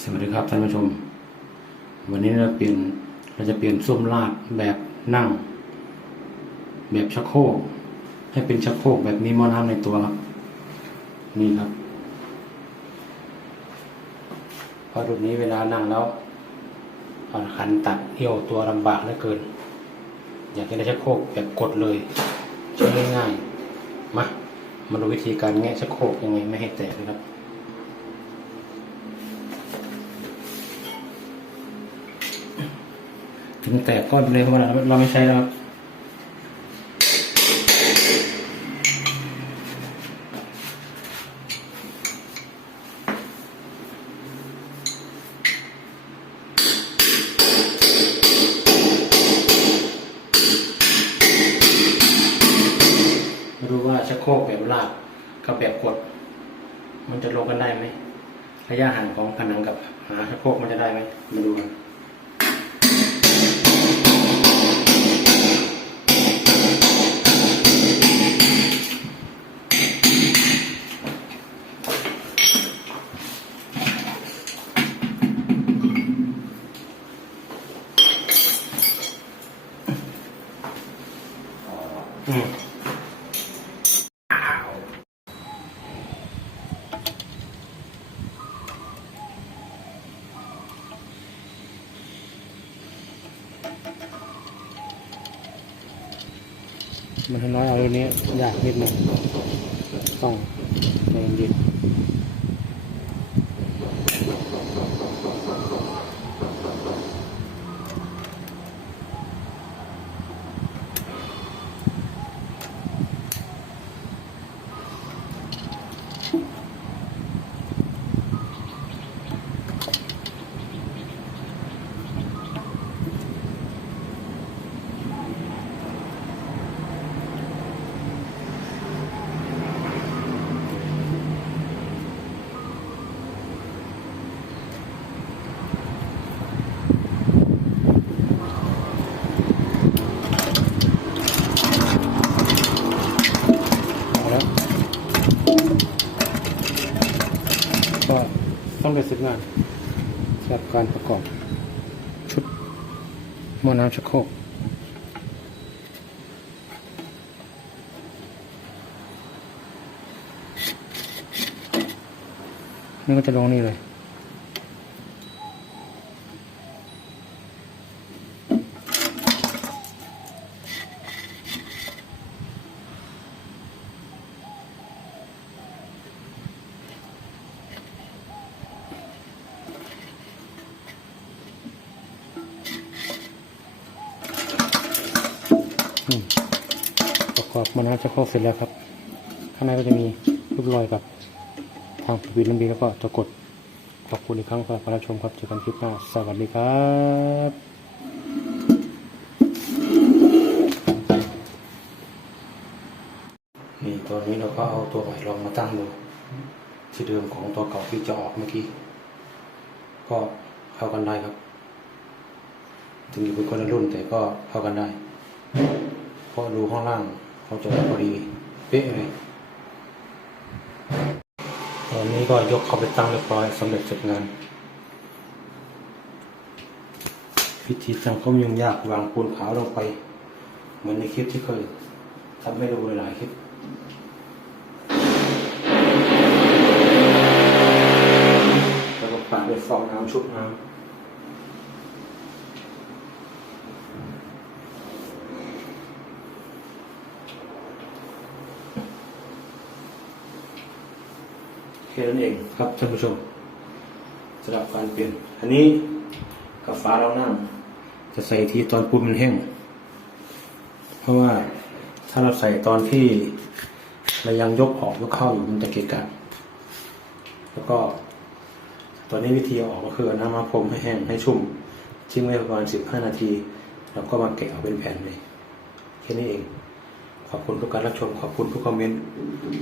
สวัสดีครับท่านผู้ชม วันนี้เราเปลี่ยนเราจะเปลี่ยนส้วมลาดแบบนั่ง แบบชักโครกให้เป็นชักโครกแบบมีหม้อน้ำในตัวครับ นี่ครับเพราะรุ่นนี้เวลานั่งแล้วอ่าขันตัดเอี่ยวตัวลำบากเหลือเกิน อยากจะได้ชักโครกแบบกดเลยใช้ง่ายๆมามาดูวิธีการแงะชักโครกยังไงไม่ให้แตกนะครับ ถึงแตกก้อนไปเลยเพราะว่าเราไม่ใช้แล้วครับมาดูว่าชักโครกแบบลากกับแบบกด มันจะลงกันได้ไหมระยะห่างของผนังกับหาชักโครกมันจะได้ไหมมาดูกัน อืมมันน้อยเอาเรื่องนี้ยากนิดหนึงต้องใจเย็นเอาแล้วก็ ต้องไปซื้องานสำหรับการประกอบ ชุดหม้อน้ำชักโครกนี่ก็จะลงนี่เลย อืม ประกอบมานาวจะครอบเสร็จแล้วครับ ข้างในก็จะมีรูปรอยกับทางวินลำบีแล้วก็ตะกดขอบคุณอีกครั้งสำหรับการรับชมครับเจอกันคลิปหน้า สวัสดีครับนี่ตอนนี้เราก็เอาตัวใหม่ลองมาตั้งดูที่เดิมของตัวเก่าที่จะออกเมื่อกี้ ก็เข้ากันได้ครับ ถึงอยู่เป็นคนละรุ่นแต่ก็เข้ากันได้เพราะดูข้างล่าง เขาจะพอดีเป๊ะเลยตอนนี้ก็ยกเข้าไปตั้งเรียบร้อยสำเร็จเสร็จงานพิธีทำก็ยุ่งยากวางปูนขาวลงไป เหมือนในคลิปที่เคยทำให้ดูหลายคลิป แล้วก็ปาดด้วยฟองน้ำชุบน้ำ แค่นั้นเองครับท่านผู้ชมสำหรับการเปลี่ยน อันนี้กับฟ้าเรานั่งจะใส่ทีตอนปูนมันแห้ง เพราะว่าถ้าเราใส่ตอนที่เรายังยกออกยกเข้าอยู่มันจะเกะกะแล้วก็ ตอนนี้วิธีเอาออกก็คือเอาน้ำมาพรมให้แห้งให้ชุ่มทิ้งไว้ประมาณสิบห้านาที แล้วก็มาแกะออกเป็นแผ่นเลยแค่นี้เอง ขอบคุณทุกการรับชม ขอบคุณทุกคอมเมนต์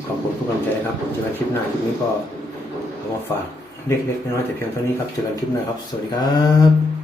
ขอบคุณทุกกำลังใจครับผมเจอกันคลิปหน้าคลิปนี้ก็เอามาฝากเล็กๆน้อยๆแต่เพียงเท่านี้ครับเจอกันคลิปหน้าครับ สวัสดีครับ